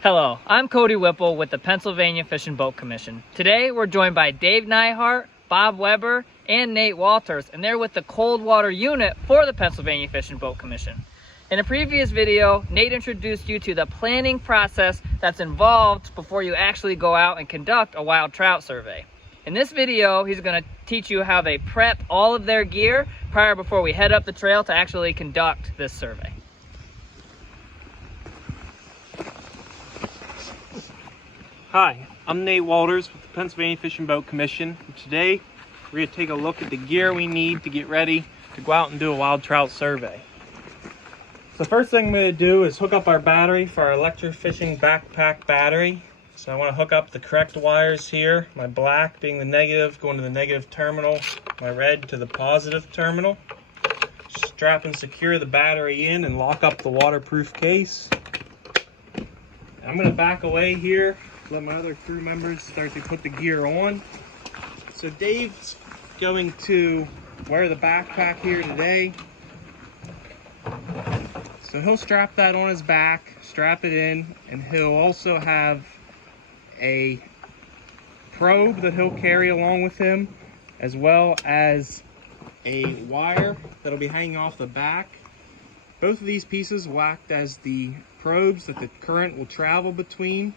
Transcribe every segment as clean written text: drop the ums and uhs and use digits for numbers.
Hello, I'm Cody Whipple with the Pennsylvania Fish and Boat Commission. Today we're joined by Dave Nyhart, Bob Weber, and Nate Walters, and they're with the Coldwater unit for the Pennsylvania Fish and Boat Commission. In a previous video, Nate introduced you to the planning process that's involved before you actually go out and conduct a wild trout survey. In this video, he's going to teach you how they prep all of their gear before we head up the trail to actually conduct this survey. Hi, I'm Nate Walters with the Pennsylvania Fish and Boat Commission. And today, we're going to take a look at the gear we need to get ready to go out and do a wild trout survey. So the first thing I'm going to do is hook up our battery for our electrofishing backpack battery. So I want to hook up the correct wires here, my black being the negative, going to the negative terminal, my red to the positive terminal. Strap and secure the battery in and lock up the waterproof case. I'm going to back away here, let my other crew members start to put the gear on. So Dave's going to wear the backpack here today. So he'll strap that on his back, strap it in, and he'll also have a probe that he'll carry along with him, as well as a wire that'll be hanging off the back. Both of these pieces will act as the probes that the current will travel between,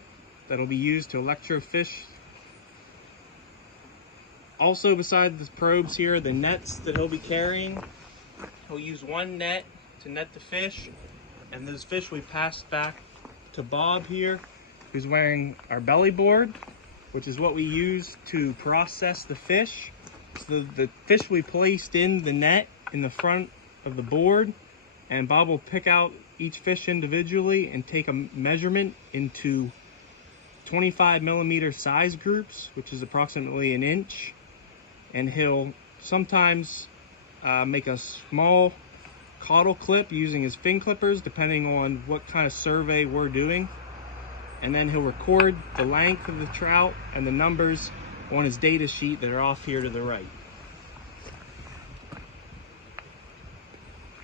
that'll be used to electrofish. Also, beside the probes here, the nets that he'll be carrying. He'll use one net to net the fish, and those fish we passed back to Bob here, who's wearing our belly board, which is what we use to process the fish. So the fish we placed in the net in the front of the board, and Bob will pick out each fish individually and take a measurement into 25 millimeter size groups, which is approximately an inch. And he'll sometimes make a small caudal clip using his fin clippers, depending on what kind of survey we're doing. And then he'll record the length of the trout and the numbers on his data sheet that are off here to the right.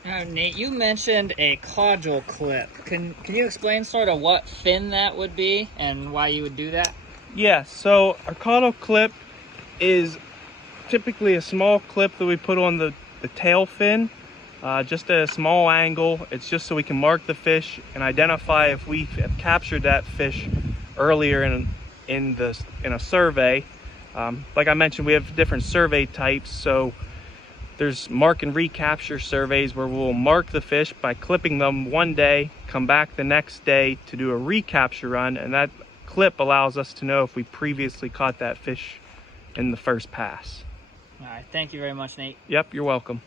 Now, Nate, you mentioned a caudal clip. Can you explain sort of what fin that would be and why you would do that? Yeah, so our caudal clip is typically a small clip that we put on the tail fin, just at a small angle. It's just so we can mark the fish and identify if we have captured that fish earlier in a survey. Like I mentioned, we have different survey types, so there's mark and recapture surveys where we'll mark the fish by clipping them one day, come back the next day to do a recapture run, and that clip allows us to know if we previously caught that fish in the first pass. All right, thank you very much, Nate. Yep, you're welcome.